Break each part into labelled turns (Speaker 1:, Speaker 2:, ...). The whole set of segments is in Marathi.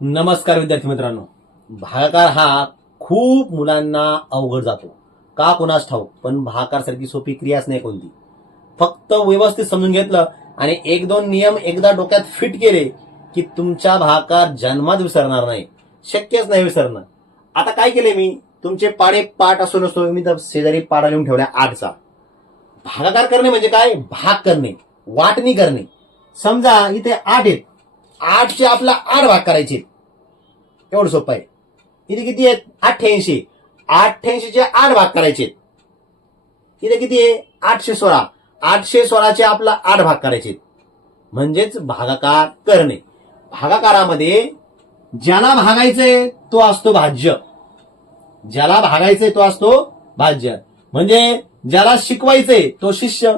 Speaker 1: नमस्कार विद्यार्थी मित्रांनो. भागाकार हा खूप मुलांना अवघड जातो. का कोणास ठाऊक? पण भागाकार सारखी सोपी क्रियाच नाही कोणती. फक्त व्यवस्थित समजून घेतलं आणि एक दोन नियम एकदा डोक्यात फिट केले की तुमचा भागाकार जन्मात विसरणार नाही. शक्यच नाही विसरणं. आता काय केले मी? तुमचे पाडे पाठ असो नसो मी तर शेजारी पाडा लिहून ठेवल्या आठचा. भागाकार करणे म्हणजे काय? भाग करणे. वाटणी करणे. समजा इथे आठ आहेत. आठचे आपला आठ भाग करायचे. एवढं सोपं आहे. इथे किती आहेत? अठ्ठ्याऐंशी. अठ्ठ्याऐंशीचे आठ भाग करायचे. इथे किती आहे? आठशे सोळा. आठशे सोळाचे आपला आठ भाग करायचे. म्हणजेच भागाकार करणे. भागाकारामध्ये ज्याला भागायचंय तो असतो भाज्य. ज्याला भागायचंय तो असतो भाज्य. म्हणजे ज्याला शिकवायचंय तो शिष्य.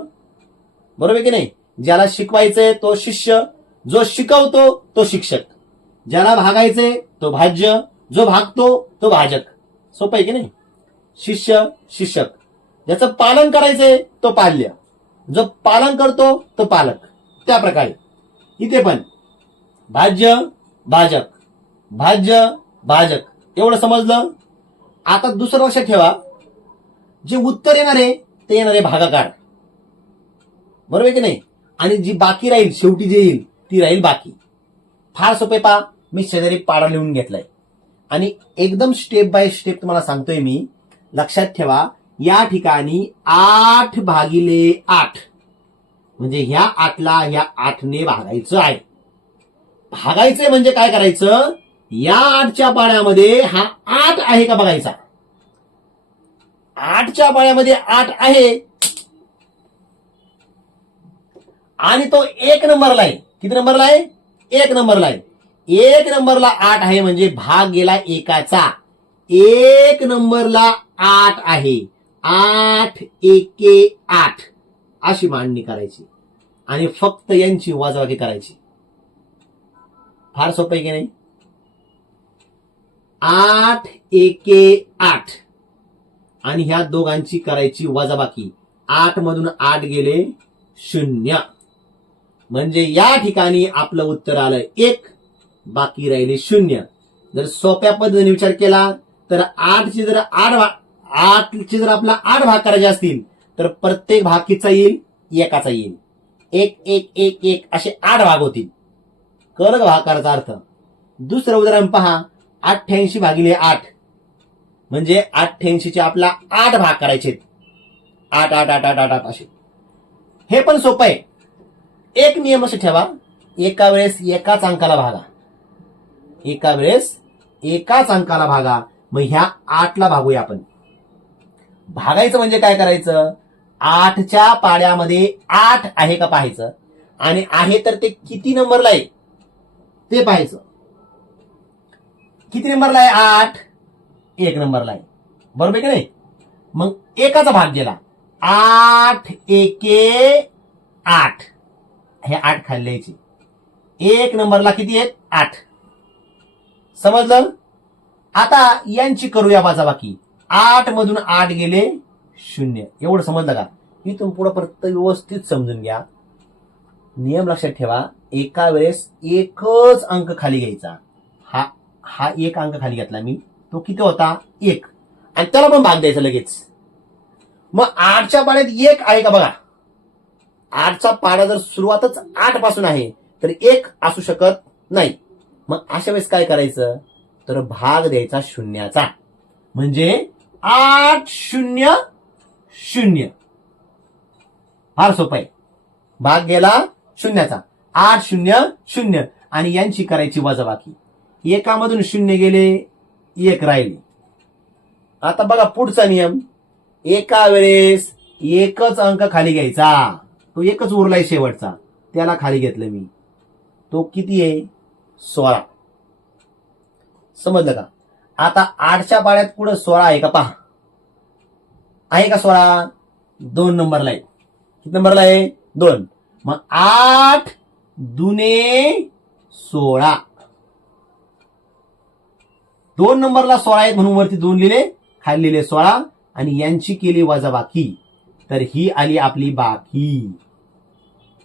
Speaker 1: बरोबर आहे की नाही? ज्याला शिकवायचंय तो शिष्य. जो शिकवतो तो शिक्षक. ज्याला भागायचे तो भाज्य जो भागतो तो भाजक. सोपं आहे की नाही? शिष्य शिक्षक. ज्याचं पालन करायचंय तो पाल्य. जो पालन करतो तो पालक. त्या प्रकारे इथे पण. भाज्य भाजक. भाज्य भाजक. एवढं समजलं? आता दुसरं लक्षात ठेवा. जे उत्तर येणार आहे ते येणार आहे भागाकार. बरोबर आहे की नाही? आणि जी बाकी राहील शेवटी जे येईल ती राहील बाकी. फार सोपे पा मी शेजारी पाडा लिहून घेतलाय. आणि एकदम स्टेप बाय स्टेप तुम्हाला सांगतोय मी लक्षात ठेवा या ठिकाणी आठ भागिले आठ. म्हणजे ह्या आठला ह्या आठने भागायचं आहे. भागायचंय म्हणजे काय करायचं? या आठच्या पाण्यामध्ये हा आठ आहे का बघायचा? आठच्या पाण्यामध्ये आठ आहे. आणि तो एक नंबरला आहे. किती नंबरला आहे? एक नंबरला आहे. एक नंबरला आठ आहे म्हणजे भाग गेला एकाचा. एक नंबरला आठ आहे. आठ एके आठ. अशी मांडणी करायची. आणि फक्त यांची वाजवाकी करायची. फार सोपं आहे की नाही? आठ एके आठ. आणि ह्या दोघांची करायची वजाबाकी. आठ मधून आठ गेले शून्य. म्हणजे या ठिकाणी आपलं उत्तर आलं एक बाकी राहिले शून्य. जर सोप्या पद्धतीने विचार केला तर आठचे जर आठ भाग आठचे जर आपला आठ भाग करायचे असतील तर प्रत्येक भाग किचा येईल एकाचा येईल. एक एक एक एक असे आठ भाग होतील. कर भाकाराचा अर्थ दुसरं उदाहरण पहा अठ्ठ्याऐंशी भागिले आठ. म्हणजे अठ्ठ्याऐंशीचे आपला आठ भाग करायचे आठ आठ आठ आठ आठ आठ असे. हे पण सोपं आहे. एक नियम असं ठेवा एका वेळेस एकाच अंकाला भागा. एका वेळेस एकाच अंकाला भागा. मग ह्या आठला भागूया आपण. भागायचं म्हणजे काय करायचं? आठच्या पाड्यामध्ये आठ आहे का पाहायचं? आणि आहे तर ते किती नंबरला आहे? ते पाहायचं. किती नंबरला आहे? आठ. एक नंबरला आहे. बरोबर की नाही? मग एकाचा भाग गेला. आठ एके आठ. हे आठ खाल्ल्याचे एक नंबरला किती आहेत? आठ. समजलं? आता यांची करूया बाकी आठ मधून आठ गेले शून्य. एवढं समजलं का? इथून पुढं परत व्यवस्थित समजून घ्या. नियम लक्षात ठेवा. एका वेळेस एकच अंक खाली घ्यायचा. हा हा एक अंक खाली घेतला मी. तो किती होता? एक. आणि त्याला पण भाग द्यायचा लगेच. मग आठच्या पाण्यात एक आहे का बघा? आठचा पाडा जर सुरुवातच आठपासून आहे तर एक असू शकत नाही. मग अशा वेळेस काय करायचं? तर भाग द्यायचा शून्याचा. म्हणजे आठ शून्य शून्य. फार सोपं आहे. भाग गेला शून्याचा. आठ शून्य शून्य. आणि यांची करायची वजाबाकी. एकामधून शून्य गेले एक राहिले. आता बघा पुढचा नियम. एका वेळेस एकच अंक खाली घ्यायचा. तो एकच उरलाय शेवटचा. त्याला खाली घेतलं मी. तो किती आहे? सोळा. समजलं का? आता आठच्या पाड्यात पुढं सोळा आहे का पहा. आहे का सोळा? दोन नंबरला आहे. किती नंबरला आहे? दोन. मग आठ दुने सोळा. दोन नंबरला सोळा आहेत म्हणून वरती दोन लिहिले. खाली लिहिले सोळा. आणि यांची केली वजाबाकी. तर ही आली आपली बाकी.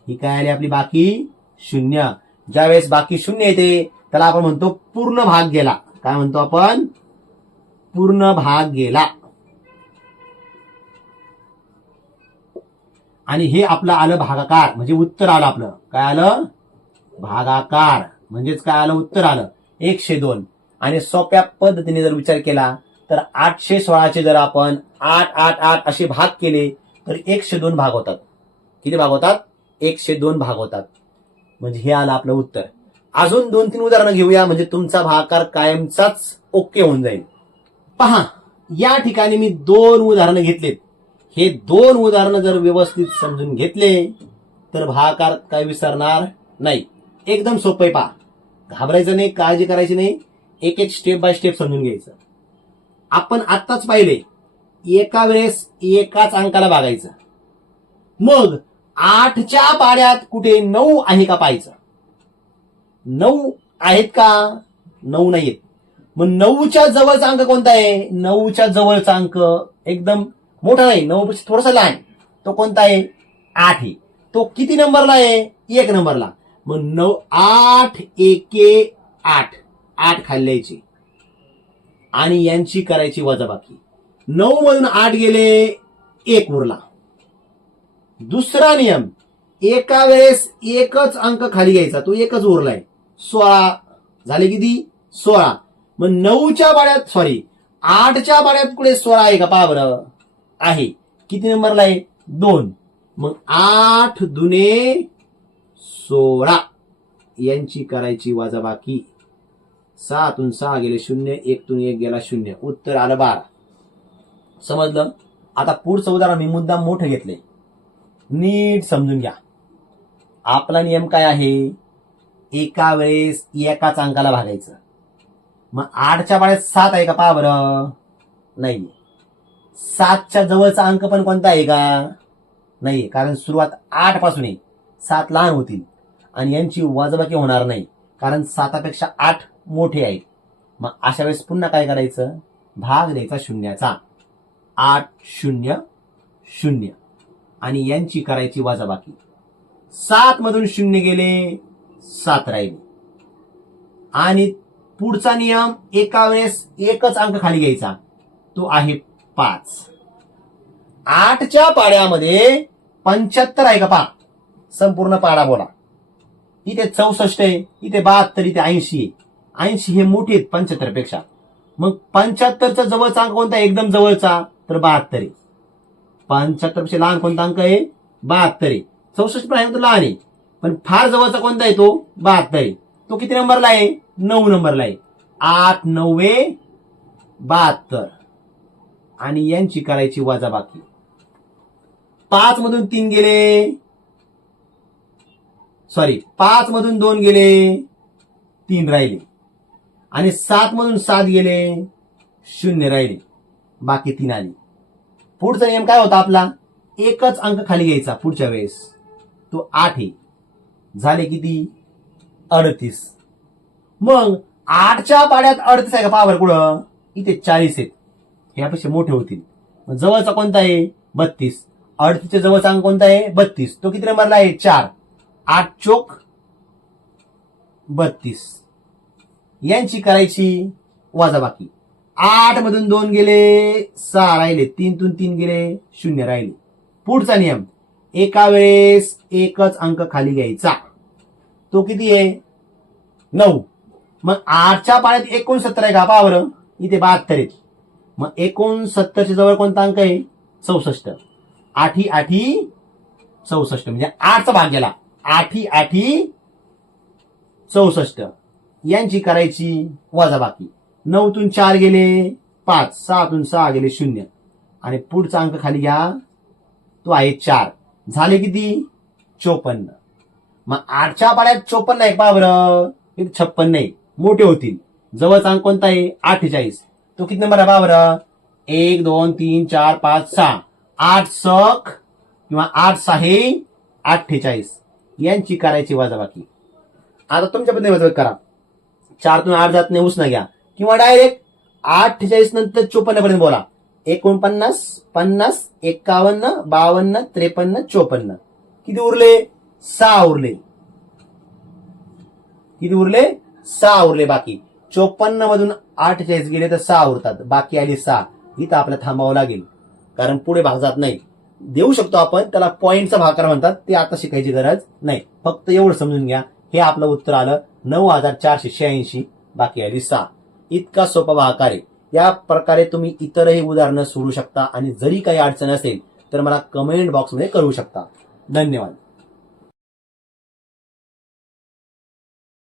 Speaker 1: ही काय आली आपली बाकी? शून्य. ज्यावेळेस बाकी शून्य येते त्याला आपण म्हणतो पूर्ण भाग गेला. काय म्हणतो आपण? पूर्ण भाग गेला. आणि हे आपलं आलं भागाकार म्हणजे उत्तर आलं आपलं. काय आलं? भागाकार. म्हणजेच काय आलं? उत्तर आलं. एकशे दोन. आणि सोप्या पद्धतीने जर विचार केला तर आठशे सोळाचे जर आपण आठ आठ आठ असे भाग केले तर एकशे दोन भाग होतात. किती भाग होतात? एकशे दोन भाग होतात. म्हणजे हे आलं आपलं उत्तर. अजून दोन तीन उदाहरणं घेऊया. म्हणजे तुमचा भाकार कायमचाच ओके होऊन जाईल. पहा या ठिकाणी मी दोन उदाहरणं घेतलेत. हे दोन उदाहरणं जर व्यवस्थित समजून घेतले तर भाकार काय विसरणार नाही. एकदम सोपं आहे पहा. घाबरायचं नाही काळजी करायची नाही. एक एक स्टेप बाय स्टेप समजून घ्यायचं. आपण आत्ताच पाहिले एका वेळेस एकाच अंकाला भागायचं मग आठच्या पाड्यात कुठे नऊ आहे का पाहायचं? नऊ आहेत का? नऊ नाहीत मग नऊच्या जवळचा अंक कोणता आहे? नऊच्या जवळचा अंक एकदम मोठा नाही नऊ पेक्षा थोडासा लहान. तो कोणता आहे? आठ आहे. तो किती नंबरला आहे? एक नंबरला. मग नऊ आठ एके आठ. आठ खाल्ल्याची आणि यांची करायची वजाबाकी. नऊ मधून आठ गेले एक उरला. दुसरा नियम एका वेळेस एकच अंक खाली घ्यायचा तो एकच उरलाय. सोळा. झाले किती? सोळा. मग नऊच्या बाड्यात सॉरी आठच्या बाड्यात कुठे सोळा आहे का? पहा बरं. आहे. किती नंबरला आहे? दोन. मग आठ दुने सोळा. यांची करायची वजाबाकी. सहातून सहा गेले शून्य एकतून एक गेला शून्य. उत्तर आलं बारा. समजलं? आता पुढचं उदाहरण मी मुद्दाम मोठं घेतलंय. नीट समजून घ्या. आपला नियम काय आहे? एका वेळेस एकाच अंकाला भागायचं. मग आठच्या बाळ्यात सात आहे का? पहा बरं. नाही सातच्या जवळचा अंक पण कोणता आहे का? नाही कारण सुरुवात आठपासून आहे. सात लहान होतील. आणि यांची वाजबाकी होणार नाही. कारण सातापेक्षा आठ मोठे आहेत. मग अशा वेळेस पुन्हा काय करायचं? भाग द्यायचा शून्याचा. आठ शून्य शून्य. आणि यांची करायची वाजाबाकी. सात मधून शून्य गेले सात राहिले. आणि पुढचा नियम एका वेळेस एकच अंक खाली घ्यायचा. तो आहे पाच. आठच्या पाड्यामध्ये पंच्याहत्तर आहे का पा संपूर्ण पाडा बोला. इथे चौसष्ट आहे इथे बहात्तर इथे ऐंशी ऐंशी हे मोठे आहेत पंच्याहत्तरपेक्षा मग पंच्याहत्तरचा जवळचा अंक कोणता? आहे? एकदम जवळचा तर बहात्तर आहे. पंच्याहत्तरपेक्षा लहान कोणता अंक आहे? बहात्तर आहे. चौसष्ट पण आहे तो लहान आहे. पण फार जवळचा कोणता आहे तो? बहात्तर आहे. तो किती नंबरला आहे? नऊ नंबरला आहे. आठ नव्वे बहात्तर. आणि यांची करायची वजाबाकी. पाच मधून तीन गेले. सॉरी पाच मधून दोन गेले. तीन राहिले. आणि सात मधून सात गेले. शून्य राहिले. बाकी तीन आली. पुढचा नियम काय होता आपला? एकच अंक खाली घ्यायचा पुढच्या वेळेस. तो आठ आहे. झाले किती? अडतीस. मग आठच्या पाड्यात अडतीस आहे का? पावर कुठं इथे चाळीस आहेत. ह्यापेक्षा मोठे होतील. जवळचा कोणता आहे? बत्तीस. अडतीसच्या जवळचा अंक कोणता आहे? बत्तीस. तो किती नंबरला आहे? चार. आठ चोक बत्तीस. यांची करायची वजाबाकी. आठ मधून दोन गेले सहा राहिले तीनतून तीन गेले शून्य राहिले. पुढचा नियम एका वेळेस एकच अंक खाली घ्यायचा. तो किती आहे? नऊ. मग आठच्या पाण्यात एकोणसत्तर आहे का? पावर इथे बहात्तर आहेत मग एकोणसत्तरच्या जवळ कोणता अंक आहे? चौसष्ट. आठी आठी चौसष्ट. म्हणजे आठचा भाग गेला. आठी आठी चौसष्ट. यांची करायची वजाबाकी. नऊतून चार गेले पाच सहातून सहा गेले शून्य. आणि पुढचा अंक खाली घ्या. तो आहे चार. झाले किती? चोपन्न. मग आठच्या पाड्यात चोपन्न आहे पहा बरं छप्पन्न नाही मोठे होतील. जवळचा अंक कोणता आहे? अठ्ठेचाळीस. तो किती नंबर आहे पहा बरं एक दोन तीन चार पाच सहा. आठ सख किंवा आठ सहा अठ्ठेचाळीस. यांची करायची वजाबाकी. आता तुमच्या पद्धतीने वजाबाकी करा. चारतून आठ जात नाही उसना घ्या. किंवा डायरेक्ट अठ्ठेचाळीस नंतर चोपन्न पर्यंत बोला. एकोणपन्नास पन्नास एक्कावन्न बावन्न त्रेपन्न चोपन्न. किती उरले? सहा उरले. किती उरले? सहा उरले बाकी. चोपन्न मधून अठ्ठेचाळीस गेले तर सहा उरतात. बाकी आली सहा. इथं आपल्याला थांबावं लागेल. कारण पुढे भाग जात नाही. देऊ शकतो आपण त्याला पॉईंटचा भाकार म्हणतात. ते आता शिकायची गरज नाही. फक्त एवढं समजून घ्या. हे आपलं उत्तर आलं. नऊ हजार चारशे शहाऐंशी. बाकी आली सहा. इतका सोपा भागाकार आहे. या प्रकारे तुम्ही इतरही उदाहरणं सोडू शकता आणि जरी काही अडचण असेल तर मला कमेंट बॉक्समध्ये कळवू शकता. धन्यवाद.